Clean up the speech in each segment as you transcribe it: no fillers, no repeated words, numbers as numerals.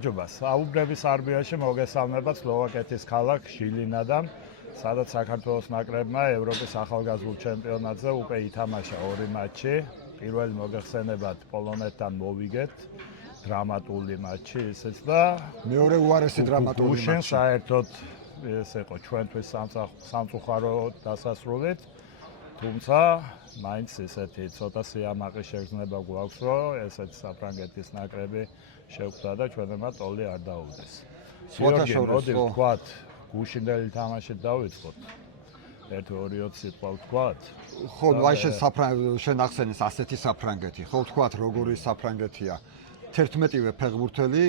საუბრების არბიაში მოგესალმებათ სლოვაკეთის ქალაქ ჟილინადან, სადაც საქართველოს ნაკრებმა ევროპის ახალგაზრდულ ჩემპიონატზე უკვე ითამაშა 2 მატჩი. პირველი მოგეხსენებათ პოლონეთთან მოვიგეთ, დრამატული მატჩი ისეც და მეორე უარესი დრამატული მატჩი. საერთოდ ეს იყო ჩვენთვის სამწუხარო დასასრულით, თუმცა მაინც ესეთი ცოტა სიამაყე შეგრძნება გვაქვს, რომ ესეთი საფრანგეთის ნაკრები შეგვდა და ჩვენებმა ტოლი არ დაუდეს. მოდი ვთქვათ, გუშინდელი თამაშით დავიწყოთ. 1-2 სიტყვა ვთქვათ. ხო, აი შენ ახსენეს ასეთი საფრანგეთი. ხო, ვთქვათ, როგორი საფრანგეთია. 11-ვე ფეხბურთელი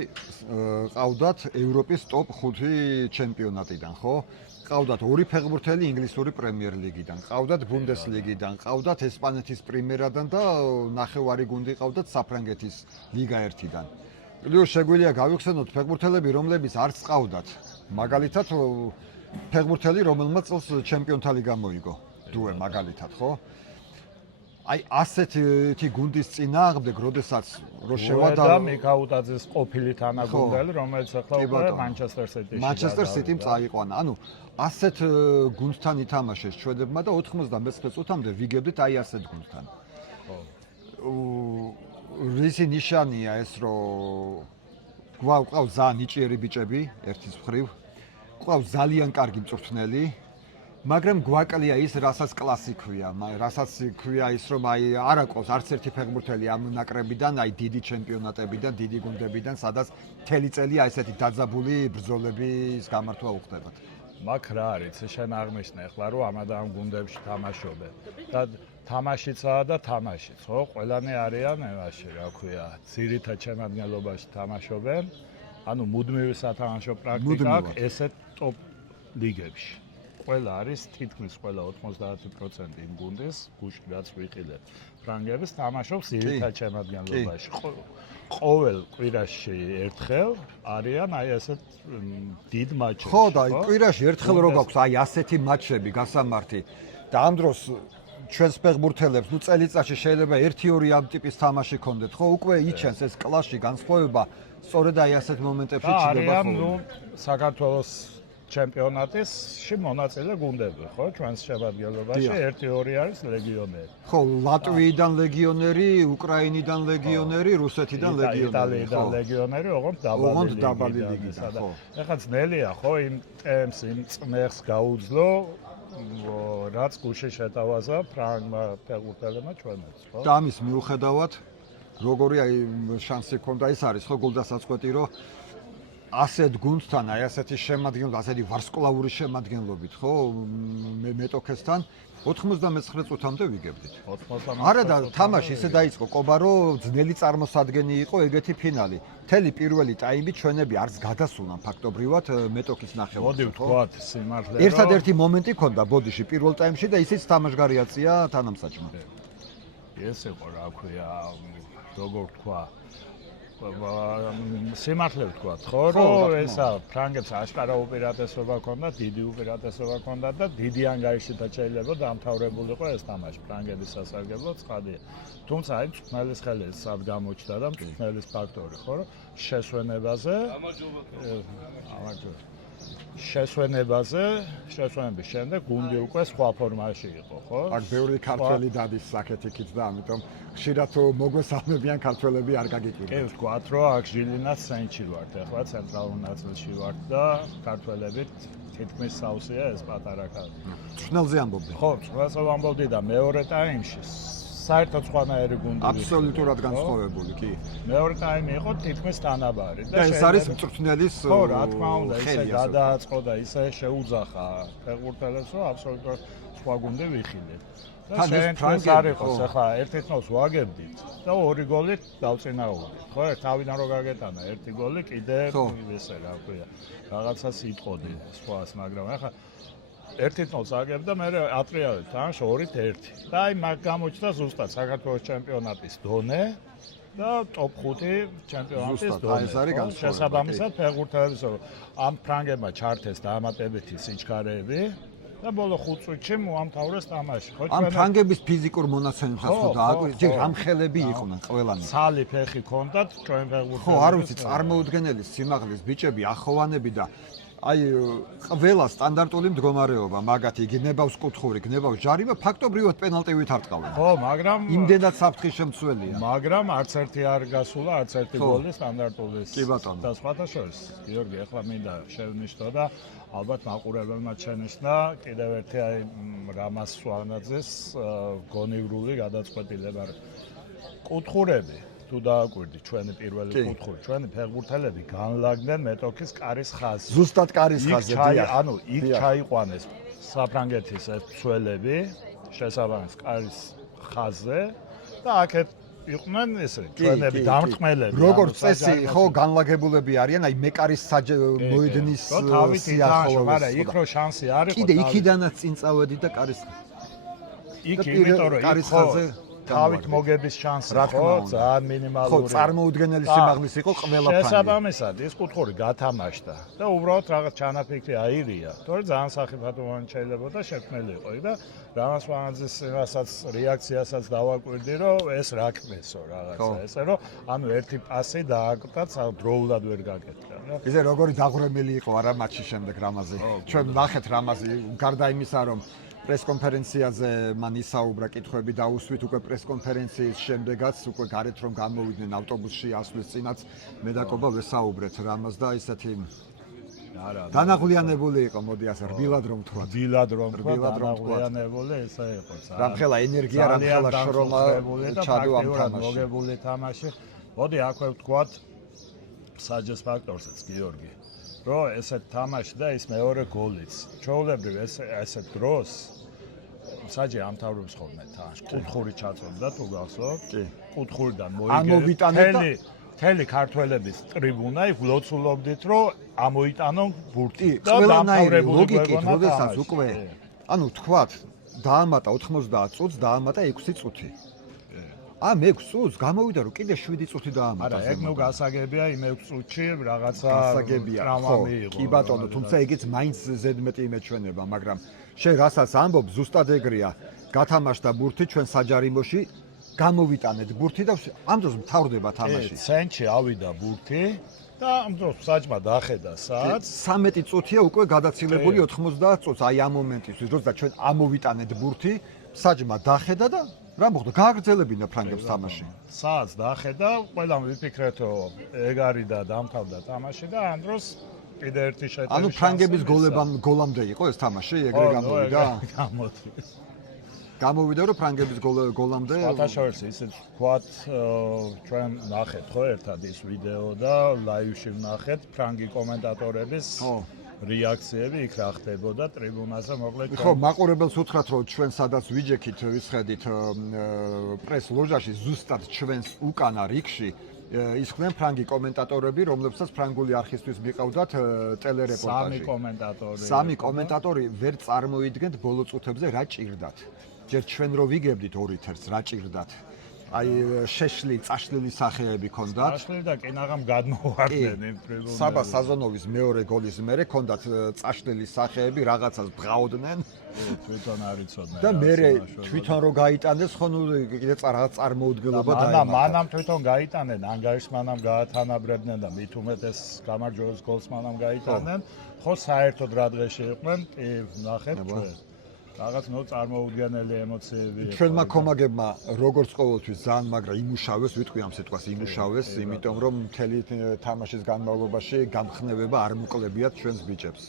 ყავდათ ევროპის ტოპ 5 ჩემპიონატიდან, ხო? ყავდათ 2 ფეხბურთელი ინგლისური პრემიერ ლიგიდან, ყავდათ ბუნდესლიგიდან, ყავდათ ესპანეთის პრიმერადან და ნახევარი გუნდი ყავდათ საფრანგეთის ლიგა 1-დან. პლუს შეგვიძლია გავიხსენოთ ფეხბურთელები, რომლებიც არც ყავდათ. მაგალითად, ფეხბურთელი, რომელმაც წელს ჩემპიონთა ლიგა მოიგო, დუე მაგალითად, ხო? აი ასეთი გუნდის წინააღმდეგ, როდესაც რო შევადა და მიქაუტაძის ყოფილი თანაგუნდელი, რომელიც ახლა უკვე მანჩესტერ სიტიმ წაიყვანა. ანუ ასეთ გუნდთან ითამაშეს ჩვენებმა და 99 წუთამდე ვიგებდით აი ასეთ გუნდთან. ხო. რისი ნიშანია ეს, რომ გვაქვს ძალიან ნიჭიერი ბიჭები ერთის მხრივ, გვაქვს ძალიან კარგი მწვრთნელი, მაგრამ გვაკლია ის, რასაც კლასი ქვია, რასაც ქვია ის, რომ აი არ აკვავს არც ერთი ფეხბურთელი ამ ნაკრებიდან, აი დიდი ჩემპიონატებიდან, დიდი გუნდებიდან, სადაც მთელი წელი აი ესეთი დაძაბული ბრძოლების გამართვა უხდებათ. მაგ რა არის, შენ აღმოჩნდა ახლა, რომ ამ გუნდებში თამაშობენ და თამაშიცაა და თამაშიც, ხო? ყველანი არიან ევაში, რა ქვია, ძირითად შემადგენლობაში თამაშობენ. ანუ მუდმივი სათამაშო პრაქტიკა აქვს ესეთ ტოპ ლიგებში. ყველა არის თითქმის ყველა 90% იმ გუნდის, გუშინ რაც ვიყიდეთ. ფრანგების თამაშობს ძირითად შემადგენლობაში. ყოველ კვირაში ერთხელ არიან აი ესეთ დიდ მატჩებში. ხო, და კვირაში ერთხელ რო გაქვს აი ასეთი მატჩები გასამართი და ამ დროს ჩვენს ფეხბურთელებს ნუ წელიწადში შეიძლება 1-2 ამ ტიპის თამაში ქონდეთ, ხო? უკვე იჩენს ეს კლასში განსხვავება, სწორედ აი ასეთ მომენტებში ჩდება ხოლმე. ნუ საქართველოს ჩემპიონატში მონაწილე გუნდები, ხო? ჩვენს შემადგენლობაში 1-2 არის ლეგიონერი. ხო, ლატვიიდან ლეგიონერი, უკრაინიდან ლეგიონერი, რუსეთიდან ლეგიონერი, იტალიიდან ლეგიონერი, ოღონდ დაბალი ლიგიდან, ხო. ეხლა ძნელია, ხო, იმ ტემპს, იმ წნეხს გაუძლო, რაც გუშინ შეტავაზა ფრანგმა ფეხბურთელებმა ჩვენებს, ხო? და ამის მიუხედავად, როგორი აი შანსი ჰქონდა, ის არის ხო გულდასაწყვეტი, რომ ასეთ გუნდთან, აი ასეთი შემადგენლობა, ასეთი ვარსკვლავური შემადგენლობით, ხო, მეტოქესთან 99 წუთამდე ვიგებდით. არა და თამაში ისე დაიწყო, ყობა რომ ძნელი წარმოსადგენი იყო ეგეთი ფინალი. მთელი პირველი ტაიმი ჩვენები არც გადასულან ფაქტობრივად მეტოქის ნახევარს. მოდი ვთქვათ, სიმართლე რომ ერთადერთი მომენტი ქონდა ბოდიში პირველ ტაიმში და ისიც თამაშგარი აწია თანამსაჭმა. ეს იყო, რა ქვია, როგორ ვთქვა, სიმართლე ვთქვათ, ხო, რომ ესა ფრანგებს აშკარა უპირატესობა ჰქონდა, დიდი უპირატესობა ჰქონდა და დიდი ანგარიშითაც შეიძლება დამთავრებულიყო ეს თამაში ფრანგების სასარგებლო ცხადია. თუმცა აი მწვრთნელის ხელი სად გამოჩნდა და მწვრთნელის ფაქტორი, ხო, რომ შესვენების შემდეგ გუნდი უკვე სხვა ფორმაში იყო, ხო? აქ ბევრი ქართველი დადის საკეთ იქით და ამიტომ ხშირად მოგვესალმებიან ქართველები არ გაგიკვირდეთ. კი, ვთქვათ, რომ აქ ჟილინას ცენტრში ვართ, ახლა ცენტრალურ ნაწილში ვართ და ქართველებით თითქმის სავსეა ეს პატარა ქალაქი. მწვრთნელზე ამბობდი. ხო, მწვრთნელზე ვამბობდი და მეორე ტაიმში საერთოდ სხვანაირი გუნდი. აბსოლუტურად განსხვავებული, კი. მეორე ტაიმი იყო თითქმის თანაბარი და ეს არის მწვრთნელის ხო, რა თქმა უნდა, ისე გადააწყო და ისე შეუძახა ფეხბურთელებს, რომ აბსოლუტურად სხვა გუნდი ვიხილეთ. და შენ არ იყოს, ახლა 1-0-ს ვაგებდით და 2 გოლი დავწინაურდით. ხო, თავიდან რო გაგეტანა 1 გოლი კიდე ისე რა ქვია, რაღაცას იტყოდი სხვას, მაგრამ ახლა 1-0-ს აგებ და მე ატრიალებ თამაში 2-1. და აი მაგ გამოჩნდა ზუსტად საქართველოს ჩემპიონატის დონე და ტოპ 5 ჩემპიონატის დონე. ეს არის განსხვავება. შესაბამისად ფეხბურთელებს ამ ფრანგებმა ჩართეს დაამატებითი სიჩქარეები. და ბოლო 5 წუთში მოამთავრეს თამაში. ხო ამ ფრანგების ფიზიკურ მონაცემებსაც ხო დააკვირდით, ჯერ რამხელები იყვნენ ყველანი. სალი ფეხი ქონდათ ჩვენ ფეხბურთელებს. ხო, არ ვიცი, წარმოუდგენელი სიმაღლის ბიჭები, ახოვანები და აი ყველა სტანდარტული მდგომარეობა, მაგათი გნებავს კუთხური, გნებავს ჯარიმა, ფაქტობრივად პენალტივით არ ტყავენ. ხო, მაგრამ იმდენად საფრთხის შემცველია. მაგრამ არც ერთი არ გასულა, არც ერთი გოლი სტანდარტულის. კი ბატონო. და სხვათა შორის, გიორგი, ახლა მინდა შევნიშნო და ალბათ მაყურებელმა შენიშნა კიდევ ერთი აი რამაზ სვანაძეს გონივრული გადაწყვეტილება. კუთხურები თუ დააკვირდი ჩვენი პირველი კუთხური, ჩვენი ფეხბურთელები განლაგდნენ მეტოქის კარის ხაზზე. ზუსტად კარის ხაზზე, დიახ. ანუ იქ ჩაიყვანეს საფრანგეთის ცველები, შესაბამის კარის ხაზზე და აქეთ იყვნენ ესე ჩვენები დამრტყმელები. როგორც წესი, ხო, განლაგებულები არიან, აი მეკარის მოედნის სიახლოვეს, მაგრამ იქ რო შანსი არ იყო. კიდე იქიდანაც წინ წავედი და კარის იქ იმიტომ რომ კარის ხაზზე თავით მოგების შანსი ხო ძალიან მინიმალური. ხო, წარმოუდგენელი სიმაღლის იყო ყველა ფრანგი. შესაბამისად, ის კუთხური გათამაშდა და უბრალოდ რაღაც ჩანაფიქრი აირია. თორე ძალიან სახიფათო მომენტ შეიძლებოდა შექმნილიყო და რამაზ ვანაძის რასაც რეაქციასაც დავაკვირდი, რომ ეს რა ქმნესო რაღაცა, ესე რომ ანუ ერთი პასი დააკვრა, დროულად ვერ გაკეთდა რა. ისე როგორი დაღვრემელი იყო არა მატჩის შემდეგ რამაზი. ჩვენ ნახეთ რამაზი გარდა იმისა, რომ პრესკონფერენციაზე მან ისაუბრა, კითხვები დაუსვით უკვე პრესკონფერენციის შემდეგაც უკვე გარეთ რომ გამოვიდნენ ავტობუსში ასვლის წინაც მე და კობა ვესაუბრეთ რამაზ და ისეთი დანაღვლიანებული იყო, მოდი ასე რბილად რომ თქვა. რბილად რომ თქვა, დანაღვლიანებული ესე იყო. რამხელა ენერგია, რამხელა შრომა ჩადო ამ თამაშში. მოგებული თამაში. მოდი აქვე ვთქვათ საჯეს ფაქტორსაც, გიორგი. რომ ესეთ თამაში და ის მეორე გოლიც. ჩვეულებრივ ესეთ დროს საჯე ამთავრებს ხოლმე თამაში. კუთხური ჩაწონდა თუ გახსოვთ? კი. კუთხურიდან მოიგერეთ. მთელი ქართველების ტრიბუნა იქ ვლოცულობდით, რომ ამოიტანონ ბურთი და დამთავრებული ლოგიკით, როდესაც უკვე ანუ თქვათ დაამატა 90 წუთს, დაამატა 6 წუთი. ამ 6 წუთს გამოვიდა რომ კიდე 7 წუთი დაამატა. არა, ეგ ნუ გასაგებია იმ 6 წუთში რაღაცა ტრავმა მიიღო. კი ბატონო, თუმცა ეგიც მაინც ზედმეტი იმეჩვენება, მაგრამ შენ რასაც ამბობ, ზუსტად ეგრეა. გათამაშდა ბურთი ჩვენ საჯარიმოში, გამოვიტანეთ ბურთი და ამ დროს მთავრდება თამაში. ცენტრში ავიდა ბურთი და ამ დროს საჯმა დახედა საათს. 13 წუთია უკვე გადაცილებული 90 წუთს აი ამ მომენტისთვის, როცა ჩვენ ამოვიტანეთ ბურთი, საჯმა დახედა და რა მოხდა? გააგრძელებინა ფრანგებს თამაში. საათს დახედა, ყველამ ვიფიქრეთ, რომ ეგ არის და დამთავრდა თამაში და ამ დროს კიდე ერთი შეტევის. ანუ ფრანგების გოლამდე იყო ეს თამაში, ეგრე გამოვიდა. გამოვიდა რომ ფრანგების გოლამდე ფათაშორის ისე ვთქვათ, ჩვენ ნახეთ ხო ერთად ის ვიდეო და ლაივში ვნახეთ ფრანგი კომენტატორების რეაქციები იქ რა ხდებოდა ტრიბუნაზე მოკლედ ხო მაყურებელს უთხრათ რომ ჩვენ სადაც ვიჯექით ვისხედით პრეს ლოჟაში ზუსტად ჩვენს უკანა რიგში ისხდნენ ფრანგი კომენტატორები რომლებსაც ფრანგული არქივისთვის მიყავდათ ტელერეპორტაჟი სამი კომენტატორი ვერ წარმოიდგენთ ბოლო წუთებზე რა ჭირდათ ჯერ ჩვენ რო ვიგებდით 2 თერს რა ჭირდათ აი შეშლი წაშლილი სახეები ქონდათ წაშლილი და კენაღამ გადმოვარდნენ იმ ტრიბუნაზე საბა საზონოვის მეორე გოლის მერე ქონდათ წაშლილი სახეები რაღაცას ბღაოდნენ თვითონ არ იცოდნენ და მერე თვითონ რო გაიტანეს ხო ნუ კიდე რაღაც წარმოუდგენლობა დაემართა მანამ თვითონ გაიტანენ ანგარიშს მანამ გაათანაბრებდნენ და მით უმეტეს გამარჯვების გოლს მანამ გაიტანენ ხო საერთოდ რა დღეში იყვნენ ნახეთ ჩვენ რაღაც ნუ წარმოუდგენელი ემოციები ჩვენმა კომაგებმა როგორც ყოველთვის ძალიან მაგრა იმუშავეს, ვიტყვი ამ სიტყვას იმუშავეს, იმიტომ რომ მთელი თამაშის განმავლობაში გამხნევება არ მოკლებიათ ჩვენს ბიჭებს.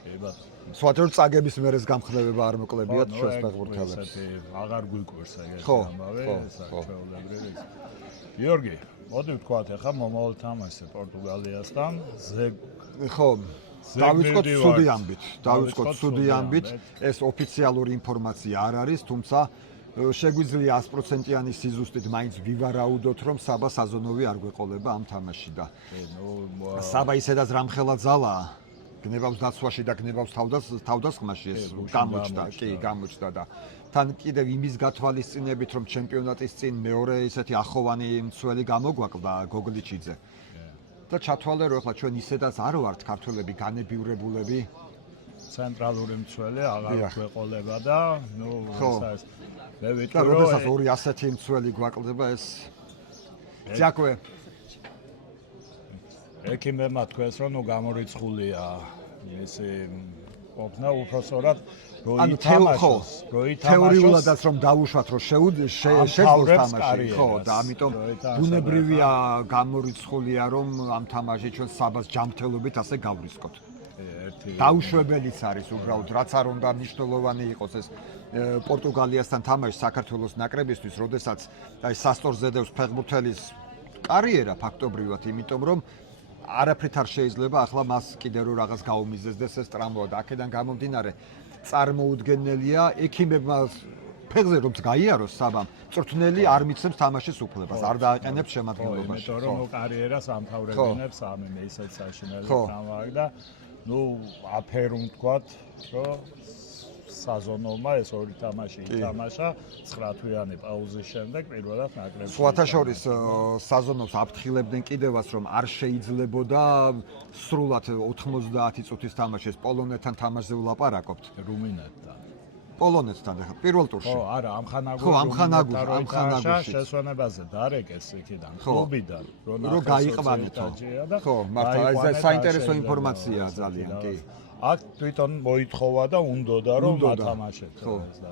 კი ბატონო. სხვათა რომ წაგების მერეს გამხნევება არ მოკლებიათ ჩვენს ფეხბურთელებს. აღარ გვიკვირს ეგეთი ამბავი, საჩვეულებრივი. გიორგი, მოდი ვთქვათ ახლა მომავალ თამაშზე პორტუგალიასთან ხო დავიწყოთ ცუდი ამბით. დავიწყოთ ცუდი ამბით. ეს ოფიციალური ინფორმაცია არ არის, თუმცა შეგვიძლია 100%-იანი სიზუსტით მაინც ვივარაუდოთ, რომ საბა საზონოვი არ გვეყოლება ამ თამაში და საბა ისედაც რამხელა ძალაა. გნებავს დაცვაში და გნებავს თავდასხმაში ეს გამოჩნდა, კი, გამოჩნდა და თან კიდევ იმის გათვალისწინებით, რომ ჩემპიონატის წინ მეორე ისეთი ახოვანი მცველი გამოგვაკლდა გოგლიჩიძე. და ჩათვალე რომ ახლა ჩვენ ისედაც არ ვართ ქართველები განებივრებულები ცენტრალური მცველი აღარ დიახ. გვეყოლება და ნუ ხო. ეს მე და ვიტყვი როდესაც რომ ორი ასეთი მცველი გვაკლდება ეს ძიაკვე ექიმებმა თქვენს რომ ნუ გამორიცხულია მისი ყოფნა უпроსორად რო ითამაშოს თეორიულადაც რომ დაუშვათ რომ შეძლოს თამაში ხო და ამიტომ ბუნებრივია გამორიცხულია რომ ამ თამაში ჩვენ საბას ჯანმრთელობით ასე გავრისკოთ დაუშვებელიც არის უბრალოდ რაც არ უნდა მნიშვნელოვანი იყოს ეს პორტუგალიასთან თამაში საქართველოს ნაკრებისთვის როდესაც აი სასტორზე დევს ფეხბურთელის კარიერა ფაქტობრივად იმიტომ რომ არაფრით არ შეიძლება ახლა მას კიდე რო რაღაც გაუმიზესდეს ეს ტრამვა და აქედან გამომდინარე წარმოუდგენელია ექიმებმა ფეხზე რომც გაიაროს საბამ წვრთნელი არ მიცემს თამაშის უფლებას არ დააყენებს შემადგენლობაში იმიტომ რომ კარიერას ამთავრებინებს ამე ისეთ საშინელი ტრამვა და ნუ აფერუნ თქვათ რომ საზონოვმა ეს ორი თამაში ითამაშა 9 თვიანი პაუზის შემდეგ პირველად ნაკრებში. სხვათა შორის საზონოვს აფრთხილებდნენ კიდევაც რომ არ შეიძლებოდა სრულად 90 წუთის თამაშის პოლონეთთან თამაშზე ვლაპარაკობთ რუმინეთთან. პოლონეთთან ახლა პირველ ტურში. ხო, არა, ამხანაგურში შესვენებაზე დარეკეს იქიდან კლუბიდან რომ გაიყვანითო. ხო, მართლა ეს საინტერესო ინფორმაციაა ძალიან, კი. აქ თვითონ მოითხოვა და უნდოდა რომ ათამაშეთ ეს და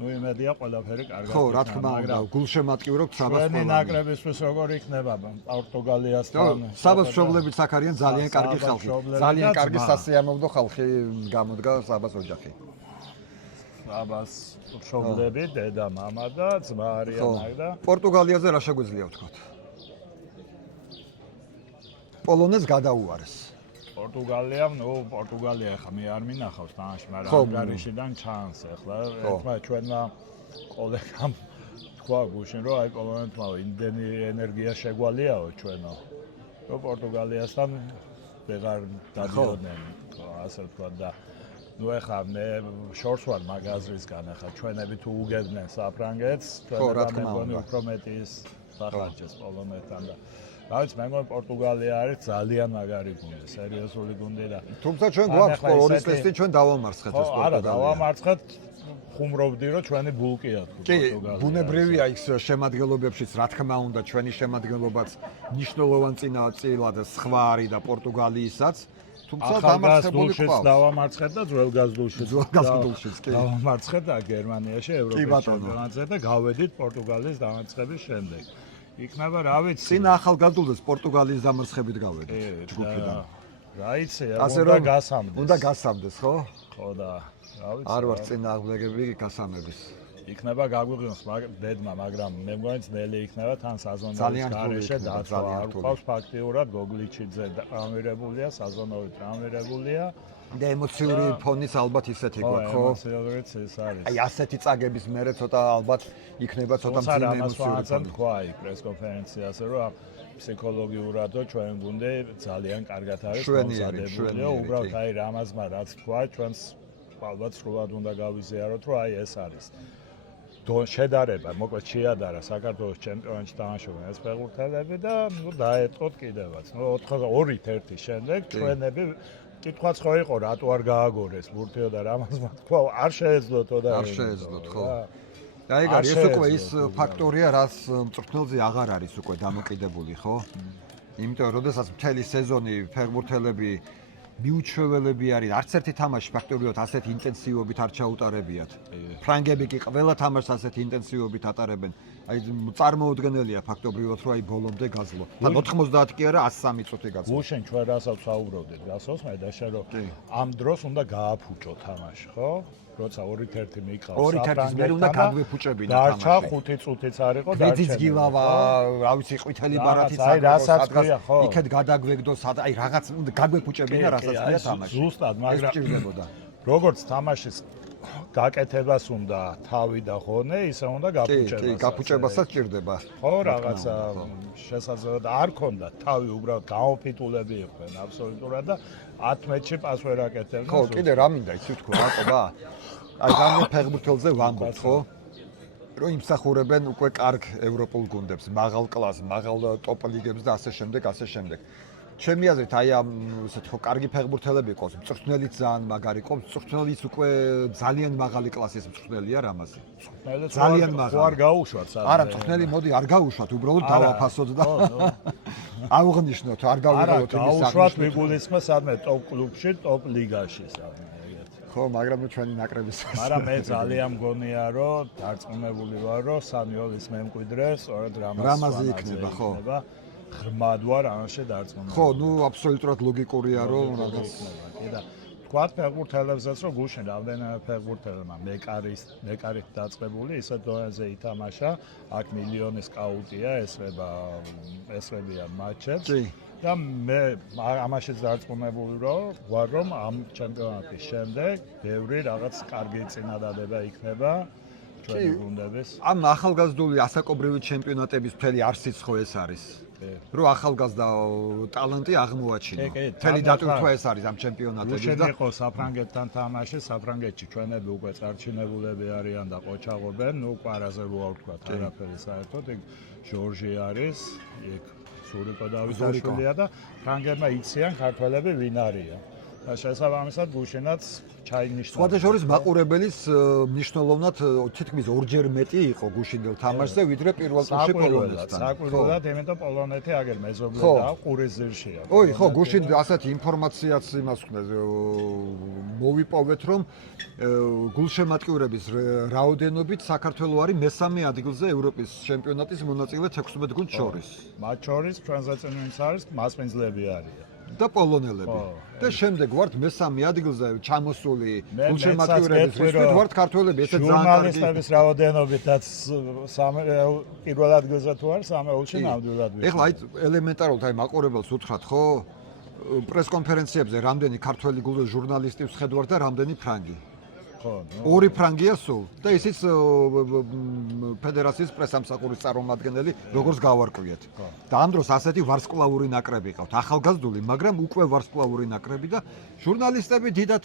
ნუ იმედია ყველაფერი კარგად ხო რა თქმა უნდა გულშემატკივრობთ საბას ყველანი ნაკრებისთვის როგორ იქნება პორტუგალიასთან საბას მშობლებიც აქ არიან ძალიან კარგი ხალხი ძალიან კარგი სასიამოვნო ხალხი გამოდგა საბას ოჯახი საბას მშობლები დედა მამა და ძმა არიან აქ და პორტუგალიაზე რა შეგვიძლია ვთქვათ პოლონეთს გადაუარეს პორტუგალიამ, პორტუგალია ხა მე არ მინახავს თამაში, მაგრამ ანგარიშიდან ჩანს ახლა. ერთმა ჩვენმა კოლეგამ თქვა გუშინ, რომ აი პოლონეთმა იმდენი ენერგია შეგვალიაო ჩვენო. რომ პორტუგალიასთან ვეღარ დადიოდნენ, ასე თქვა და ნუ ახლა მე შორს ვარ მაგაზრისგან, ახლა ჩვენები თუ უგებდნენ საფრანგეთს, ჩვენებმა მეგონი უფრო მეტი ის დახარჯეს პოლონეთთან და რაც მე მგონი პორტუგალია არის ძალიან მაგარი გუნდი, სერიოზული გუნდი და თუმცა ჩვენ გვაქვს ორი ტესტი ჩვენ დავამარცხეთ ეს პორტუგალია. არა, დავამარცხეთ, ხუმრობდი რომ ჩვენი ბულკია თუ პორტუგალია. კი, ბუნებრივია ის შემადგენლობებშიც, რა თქმა უნდა, ჩვენი შემადგენლობაც ნიშნულოვან წინაწილად სხვა არის და პორტუგალიისაც, თუმცა დამარცხებული ყავს. დავამარცხეთ და ძველგაზრდულშიც, კი. დავამარცხეთ და გერმანიაში ევროპის ჩემპიონატზე და გავედით პორტუგალიის დამარცხების შემდეგ. იქნება რა ვიცი. წინა ახალგაზრდულს პორტუგალიის დამარცხებით გავედი ჯგუფიდან. რა იცი, უნდა გასამდეს. უნდა გასამდეს, ხო? ხო და რა ვიცი. არ ვარ წინა აღვლეგები გასამების. იქნება გაგვიღვინოს დედმა, მაგრამ მე მგონი ძნელი იქნება თან საზონოვის გარეშე დაცვა. არ ყავს ფაქტიურად გოგლიჩიძე ტრამვირებულია, საზონოვი ტრამვირებულია. და ემოციური ფონიც ალბათ ისეთი გვაქვს, ხო? ემოციურიც ეს არის. აი ასეთი წაგების მერე ცოტა ალბათ იქნება ცოტა მძიმე ემოციური ფონი. თქვა იქ პრესკონფერენციაზე, რომ ფსიქოლოგიურადო ჩვენ გუნდი ძალიან კარგად არის მომზადებული. უბრალოდ აი რამაზმა რაც თქვა, ჩვენს ალბათ სრულად უნდა გავიზიაროთ, რომ აი ეს არის. შედარება, მოკლედ შეადარა საქართველოს ჩემპიონატში თამაშობენ ეს ფეხბურთელები და ნუ დაეტყოთ კიდევაც. ნუ 4-1 შემდეგ ჩვენები კითხვაც ხო იყო, რატო არ გააგორეს ბურთიო და რამაზმა თქვა, არ შეეძლოთო და არ შეეძლოთ, ხო. და ეგ არის ეს უკვე ის ფაქტორია, რაც მწვრთნელზე აღარ არის უკვე დამოკიდებული, ხო? იმიტომ რომ როდესაც მთელი სეზონი ფეხბურთელები მიუჩვეველები არის, არც ერთი თამაში ფაქტობრივად ასეთ ინტენსივობით არ ჩაუტარებიათ. ფრანგები კი ყველა თამაშს ასეთ ინტენსივობით ატარებენ. აი წარმოუდგენელია ფაქტობრივად, რომ აი ბოლომდე გაძლო. თან 90 კი არა, 103 წუთი გაძლო. გუშინ ჩვენ რასაც ვსაუბრობდით, გასოს მე და შენ რომ ამ დროს უნდა გააფუჭო თამაში, ხო? როცა 2-1 მიყავს. 2-1 მე უნდა გაგვეფუჭებინა თამაში. დარჩა 5 წუთიც არ იყო და ვეძიც გილავა, რა ვიცი, ყვითელი ბარათიც აი რასაც ქვია, ხო? იქეთ გადაგვეგდო, აი რაღაც უნდა გაგვეფუჭებინა, რასაც ქვია თამაში. ზუსტად, მაგრამ როგორც თამაშის გაკეთებას უნდა თავი და ღონე, ისე უნდა გაფუჭებას. კი, გაფუჭებასაც ჭირდება. ხო, რაღაცა შესაძლებლად არ ქონდა თავი უბრალოდ გამოფიტულები იყვნენ აბსოლუტურად და 10 მეტრში პას ვერ აკეთებდნენ. ხო, კიდე რა მინდა იცი თქვა, რატოა? აი გამო ფეხბურთელზე ვამბობ, ხო? რომ იმსახურებენ უკვე კარგ ევროპულ გუნდებს, მაღალ კლას, მაღალ ტოპ ლიგებს და ასე შემდეგ, ასე შემდეგ. ჩემი აზრით აი ამ ისეთ ხო კარგი ფეხბურთელები ყავს, მწვრთნელიც ძალიან მაგარი ყავს, მწვრთნელიც უკვე ძალიან მაღალი კლასის მწვრთნელია რამაზე. ძალიან მაღალი. ხო არ გაუშვათ სადმე. არა, მწვრთნელი მოდი არ გაუშვათ, უბრალოდ დავაფასოთ და აღვნიშნოთ, არ გავიღალოთ იმის საქმეში. საქმეში. აუშვათ მიგულისხმე სადმე ტოპ კლუბში, ტოპ ლიგაში სადმე. ხო, მაგრამ ჩვენი ნაკრების მაგრამ მე ძალიან მგონია, რომ დარწმუნებული ვარ, რომ სამიოლის მემკვიდრე სწორედ რამაზი იქნება, ხო. ღრმად ვარ ამაში დარწმუნებული. ხო, ნუ აბსოლუტურად ლოგიკურია, რომ რაღაც და თქვათ ფეხბურთელებსაც, რომ გუშინ რამდენიმე ფეხბურთელებმა მეკარით დაწყებული, ისეთ დონეზე ითამაშა, აქ მილიონის სკაუტია, ესრებიან მატჩებს. და მე ამაშიც დარწმუნებული ვარ, რომ ამ ჩემპიონატის შემდეგ ბევრი რაღაც კარგი წინადადება იქნება ჩვენი გუნდების. ამ ახალგაზრდული ასაკობრივი ჩემპიონატების მთელი არსიც ხო ეს არის. რომ ახალგაზრდა ტალანტი აღმოაჩინა. მთელი დატვირთვა ეს არის ამ ჩემპიონატების და იყო საფრანგეთთან თამაში, საფრანგეთში ჩვენები უკვე წარჩინებულები არიან და ყოჩაღობენ, ნუ პარაზე ვარ თქვა, არაფერი საერთოდ, ეგ ჟორჟი არის, ეგ სურიკო დავიდოშვილია და ფრანგებმა იციან ქართველები ვინ არიან. და შესაბამისად გუშინაც ჩაინიშნა. სხვადასხვა მაყურებელის მნიშვნელოვნად თითქმის ორჯერ მეტი იყო გუშინდელ თამაშზე, ვიდრე პირველ ტურში პოლონეთთან. საკვირველად, იმიტომ პოლონეთი აგერ მეზობლადაა, ყურის ძირშია. ой, ხო, გუშინ ასეთი ინფორმაციაც იმას ხნეს მოვიპოვეთ, რომ გულშემატკივრების რაოდენობით საქართველო არის მესამე ადგილზე ევროპის ჩემპიონატის მონაწილე 16 გუნდს შორის. მათ შორის ჩვენზე წინ ვინც არის, მასპინძლები არიან. და პოლონელები. და შემდეგ ვართ მესამე ადგილზე ჩამოსული გულშემატკივრების რიცხვით ვართ ქართველები, ესე ძალიან კარგი. ჟურნალისტების რაოდენობითაც პირველ ადგილზე თუ არის, სამეულში ნამდვილად ვიცი. ეხლა აი ელემენტარულად აი მაყურებელს უთხრათ, ხო? პრესკონფერენციებზე რამდენი ქართველი ჟურნალისტი ვხედავთ და რამდენი ფრანგი. ხო, ორი ფრანგია სულ და ისიც ფედერაციის პრესამსახურის წარმომადგენელი როგორც გავარკვიეთ. და ამ დროს ასეთი ვარსკვლავური ნაკრები ყავთ, ახალგაზრდული, მაგრამ უკვე ვარსკვლავური ნაკრები და ჟურნალისტები დიდად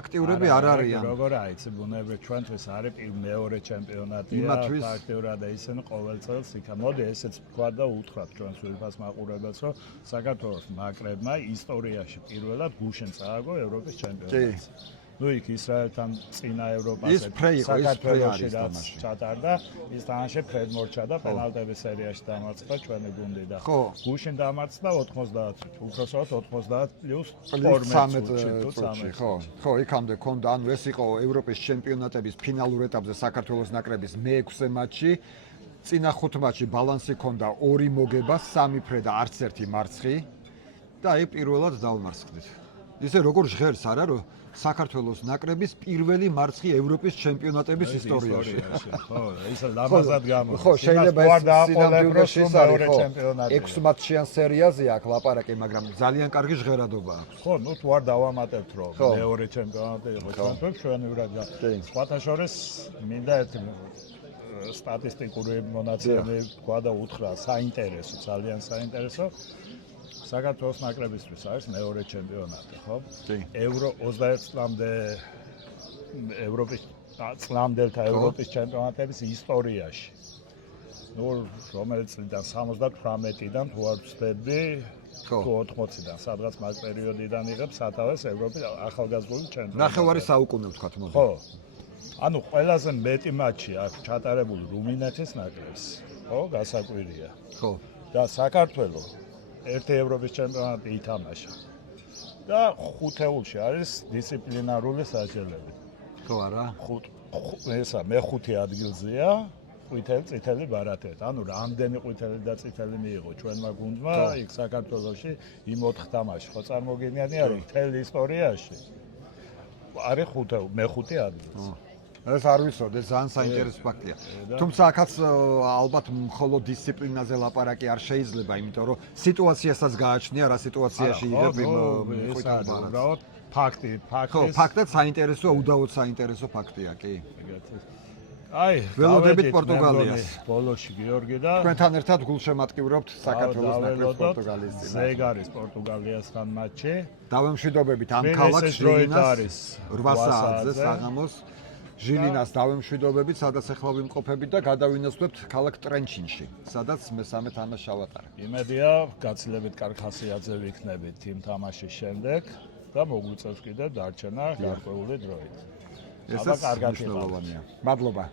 აქტიურები არ არიან. როგორ აიცი, ბუნებრივად ჩვენთვის არის მეორე ჩემპიონატია, აქტიურად და ისინი ყოველ წელს იქა. მოდი ესეც ვთქვა და უთხრათ ჩვენ სულფას მაყურებელს, რომ საქართველოს ნაკრებმა ისტორიაში პირველად გუშინ წააგო ევროპის ჩემპიონატს. ნუ იქ ისრაელთან წინა ევროპაზე საქართველოში რაც ჩატარდა, ის თამაში ფრედ მორჩა და პენალტების სერიაში დამარცხდა ჩვენი გუნდი და გუშინ დამარცხდა 90, უბრალოდ 90 პლუს 12 ხო, იქამდე ქონდა, ანუ ეს იყო ევროპის ჩემპიონატების ფინალურ ეტაპზე საქართველოს ნაკრების მე-6 მატჩი. წინა 5 მატჩში ბალანსი ქონდა 2 მოგება, 3 ფრე და არც ერთი მარცხი და აი პირველად დავმარცხდით. ისე როგორ ჟღერს არა რომ საქართველოს ნაკრების პირველი მარცხი ევროპის ჩემპიონატების ისტორიაში. ხო, ის ლამაზად გამოდის. ხო, შეიძლება ეს სინამდვილეში ის არის, ხო. 6 მატჩიან სერიაზე აქვს ლაპარაკი, მაგრამ ძალიან კარგი ჟღერადობა აქვს. ხო, ნუ თუ არ დავამატებთ, რომ მეორე ჩემპიონატი იყო ჩვენთვის, ჩვენივრად და სხვათა შორის მინდა ერთი სტატისტიკური მონაცემები თქვა და უთხრა, საინტერესო, ძალიან საინტერესო. საქართველოს ნაკრებისთვის არის მეორე ჩემპიონატი, ხო? ევრო 21 წლამდე ევროპის წლამდელთა ევროპის ჩემპიონატების ისტორიაში. ნუ რომელიც წლიდან 78-დან თუ არ ვცდები, თუ 80-დან, სადღაც მაგ პერიოდიდან იღებს სათავეს ევროპის ახალგაზრდული ჩემპიონატი. ნახევარი საუკუნე ვთქვათ, მოდი. ხო. ანუ ყველაზე მეტი მატჩი აქვს ჩატარებული რუმინეთის ნაკრებს, ხო, გასაკვირია. ხო. და საქართველოს ერთი ევროპის ჩემპიონატი ითამაშა. და ხუთეულში არის დისციპლინარული სასჯელები. ხო არა? ესა მე-5 ადგილზეა ყვითელი წითელი ბარათეთ. ანუ რამდენი ყვითელი და წითელი მიიღო ჩვენმა გუნდმა იქ საქართველოში იმ 4 თამაში. ხო წარმოგიდგენია არის მთელი ისტორიაში. არის მე-5 ადგილზე. ეს არ ვიცოდი, ძალიან საინტერესო ფაქტია. თუმცა აქაც ალბათ მხოლოდ დისციპლინაზე ლაპარაკი არ შეიძლება, იმიტომ რომ სიტუაციასაც გააჩნია, რა სიტუაციაში იღებ იმ ყვითელ ბარათს. ფაქტი. ხო, ფაქტად საინტერესოა, უდავოდ საინტერესო ფაქტია, კი. აი, ველოდებით პორტუგალიას. ბოლოში გიორგი და თქვენთან ერთად გულშემატკივრობთ საქართველოს ნაკრებს პორტუგალიის წინაშე. ზეგარის პორტუგალიასთან მატჩი. დავემშვიდობებით ამ ქალაქს, 8 საათზე საღამოს. ჟილინას დავემშვიდობებით, სადაც ახლა ვიმყოფებით და გადავინაცვლებთ ქალაქ ტრენჩინში, სადაც მესამე თამაში ავატარებ. იმედია, გაცილებით კარგ ხასიათზე ვიქნებით იმ თამაშის შემდეგ და მოგვიწევს კიდევ დარჩენა გარკვეული დროით. ესაც მნიშვნელოვანია. მადლობა.